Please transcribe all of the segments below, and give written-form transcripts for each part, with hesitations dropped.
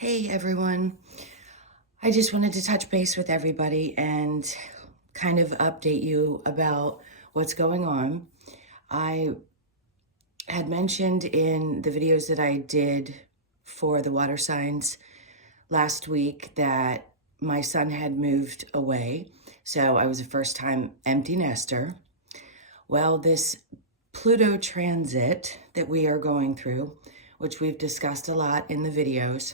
Hey everyone, I just wanted to touch base with everybody and kind of update you about what's going on. I had mentioned in the videos that I did for the water signs last week that my son had moved away, so I was a first-time empty nester. Well, this Pluto transit that we are going through, which we've discussed a lot in the videos,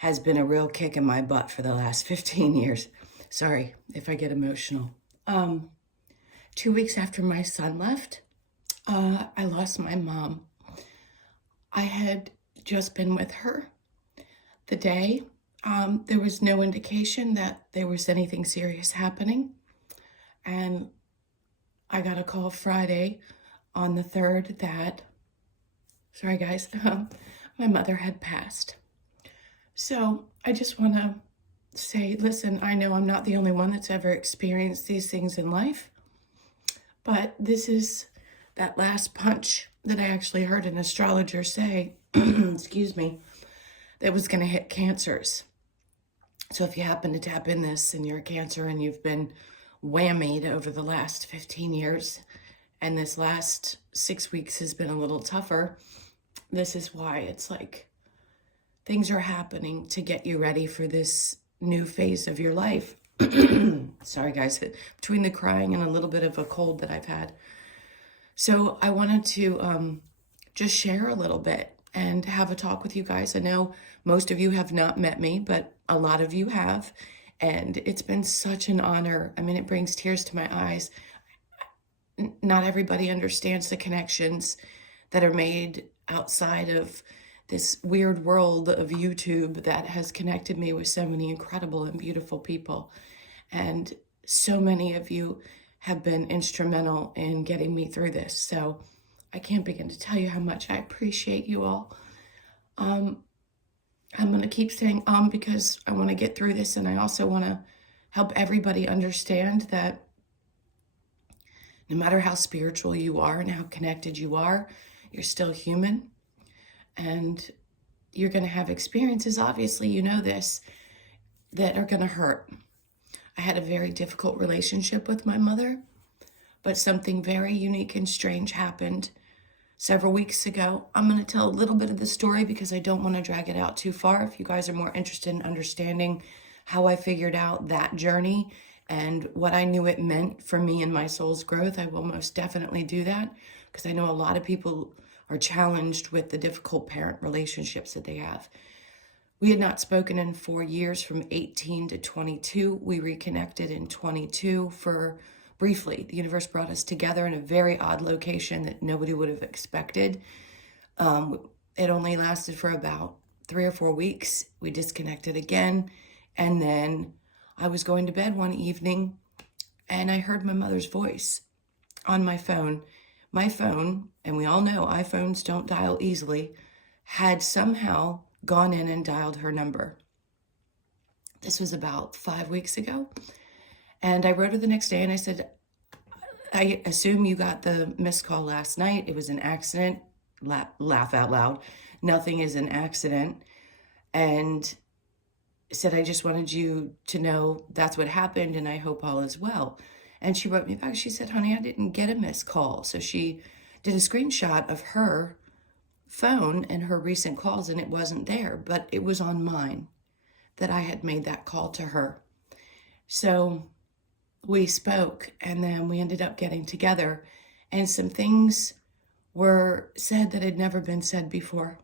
has been a real kick in my butt for the last 15 years. Sorry if I get emotional. 2 weeks after my son left, I lost my mom. I had just been with her the day. There was no indication that there was anything serious happening. And I got a call Friday on the 3rd that, sorry guys, my mother had passed. So I just want to say, listen, I know I'm not the only one that's ever experienced these things in life, but this is that last punch that I actually heard an astrologer say, excuse me, that was going to hit cancers. So if you happen to tap in this and you're a Cancer and you've been whammied over the last 15 years and this last 6 weeks has been a little tougher, this is why it's like things are happening to get you ready for this new phase of your life. Sorry guys, between the crying and a little bit of a cold that I've had. So I wanted to just share a little bit and have a talk with you guys. I know most of you have not met me, but a lot of you have. And it's been such an honor. I mean, it brings tears to my eyes. Not everybody understands the connections that are made outside of this weird world of YouTube that has connected me with so many incredible and beautiful people. And so many of you have been instrumental in getting me through this. So I can't begin to tell you how much I appreciate you all. I'm going to keep saying because I want to get through this, and I also want to help everybody understand that no matter how spiritual you are and how connected you are, you're still human. And you're going to have experiences, obviously, you know this, that are going to hurt. I had a very difficult relationship with my mother, but something very unique and strange happened several weeks ago. I'm going to tell a little bit of the story because I don't want to drag it out too far. If you guys are more interested in understanding how I figured out that journey and what I knew it meant for me and my soul's growth, I will most definitely do that, because I know a lot of people are challenged with the difficult parent relationships that they have. We had not spoken in 4 years, from 18 to 22. We reconnected in 22 for briefly. The universe brought us together in a very odd location that nobody would have expected. It only lasted for about 3 or 4 weeks. We disconnected again. And then I was going to bed one evening and I heard my mother's voice on my phone. My phone, and we all know iPhones don't dial easily, had somehow gone in and dialed her number. This was about 5 weeks ago. And I wrote her the next day and I said, I assume you got the missed call last night. It was an accident. Laugh out loud. Nothing is an accident. And said, I just wanted you to know that's what happened and I hope all is well. And she wrote me back. She said, honey, I didn't get a missed call. So she did a screenshot of her phone and her recent calls, and it wasn't there, but it was on mine that I had made that call to her. So we spoke, and then we ended up getting together, and some things were said that had never been said before.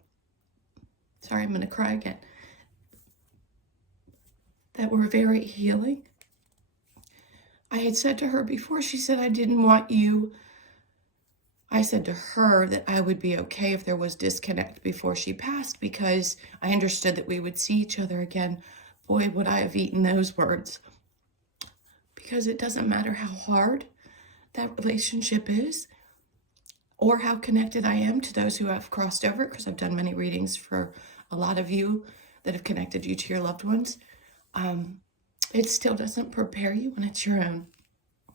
Sorry, I'm going to cry again. That were very healing. I had said to her before, she said, I didn't want you. I said to her that I would be okay if there was disconnect before she passed, because I understood that we would see each other again. Boy, would I have eaten those words. Because it doesn't matter how hard that relationship is or how connected I am to those who have crossed over, because I've done many readings for a lot of you that have connected you to your loved ones. It still doesn't prepare you when it's your own.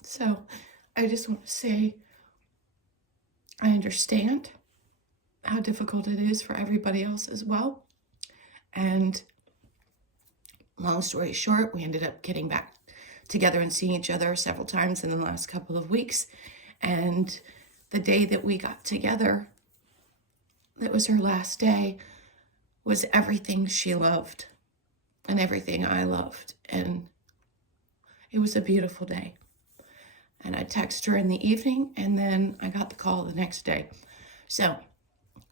So I just want to say, I understand how difficult it is for everybody else as well. And long story short, we ended up getting back together and seeing each other several times in the last couple of weeks. And the day that we got together, that was her last day, was everything she loved and everything I loved. And it was a beautiful day. And I texted her in the evening, and then I got the call the next day. So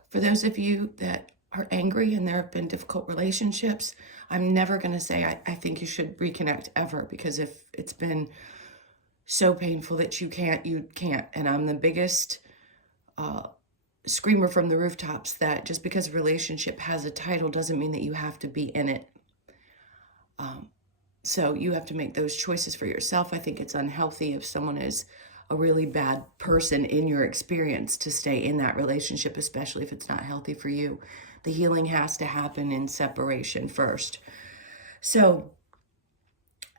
for those of you that are angry and there have been difficult relationships, I'm never going to say I think you should reconnect ever, because if it's been so painful that you can't. And I'm the biggest screamer from the rooftops that just because a relationship has a title doesn't mean that you have to be in it. So you have to make those choices for yourself. I think it's unhealthy if someone is a really bad person in your experience to stay in that relationship, especially if it's not healthy for you. The healing has to happen in separation first. So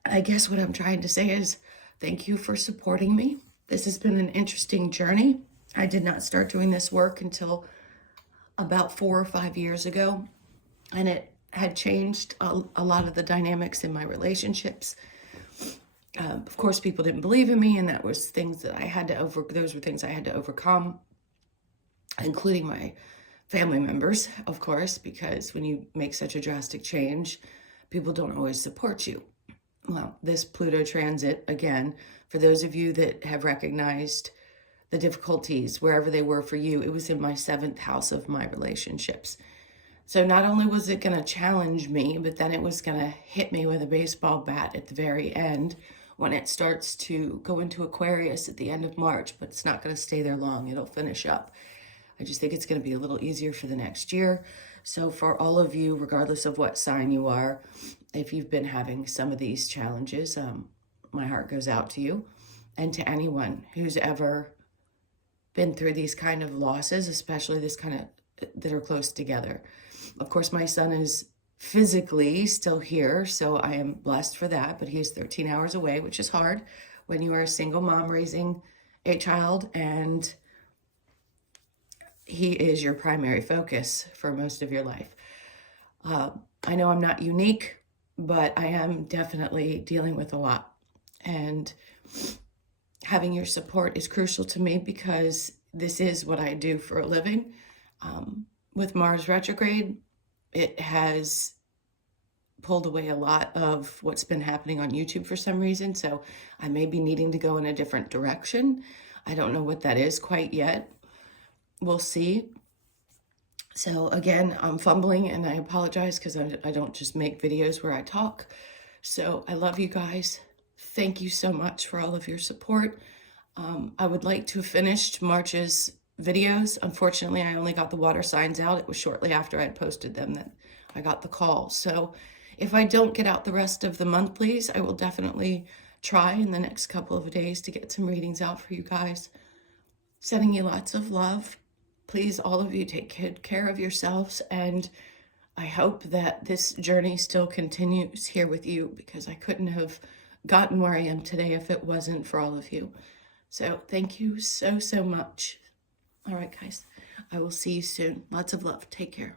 I guess what I'm trying to say is thank you for supporting me. This has been an interesting journey. I did not start doing this work until about 4 or 5 years ago, and it had changed a lot of the dynamics in my relationships. Of course, people didn't believe in me, and that was things that I had to those were things I had to overcome, including my family members, of course, because when you make such a drastic change, people don't always support you. Well, this Pluto transit, again, for those of you that have recognized the difficulties wherever they were for you, it was in my 7th house of my relationships. So not only was it going to challenge me, but then it was going to hit me with a baseball bat at the very end when it starts to go into Aquarius at the end of March, but it's not going to stay there long. It'll finish up. I just think it's going to be a little easier for the next year. So for all of you, regardless of what sign you are, if you've been having some of these challenges, my heart goes out to you, and to anyone who's ever been through these kind of losses, especially this kind of that are close together. Of course, my son is physically still here, so I am blessed for that, but he's 13 hours away, which is hard when you are a single mom raising a child and he is your primary focus for most of your life. I know I'm not unique, but I am definitely dealing with a lot, and having your support is crucial to me because this is what I do for a living. With Mars retrograde, it has pulled away a lot of what's been happening on YouTube for some reason, so I may be needing to go in a different direction. I don't know what that is quite yet. We'll see. So again, I'm fumbling, and I apologize because I don't just make videos where I talk. So I love you guys. Thank you so much for all of your support. I would like to have finished March's videos. Unfortunately, I only got the water signs out. It was shortly after I had posted them that I got the call. So if I don't get out the rest of the monthlies, I will definitely try in the next couple of days to get some readings out for you guys. Sending you lots of love. Please, all of you, take good care of yourselves, and I hope that this journey still continues here with you, because I couldn't have gotten where I am today if it wasn't for all of you. So thank you so, so much. All right, guys, I will see you soon. Lots of love. Take care.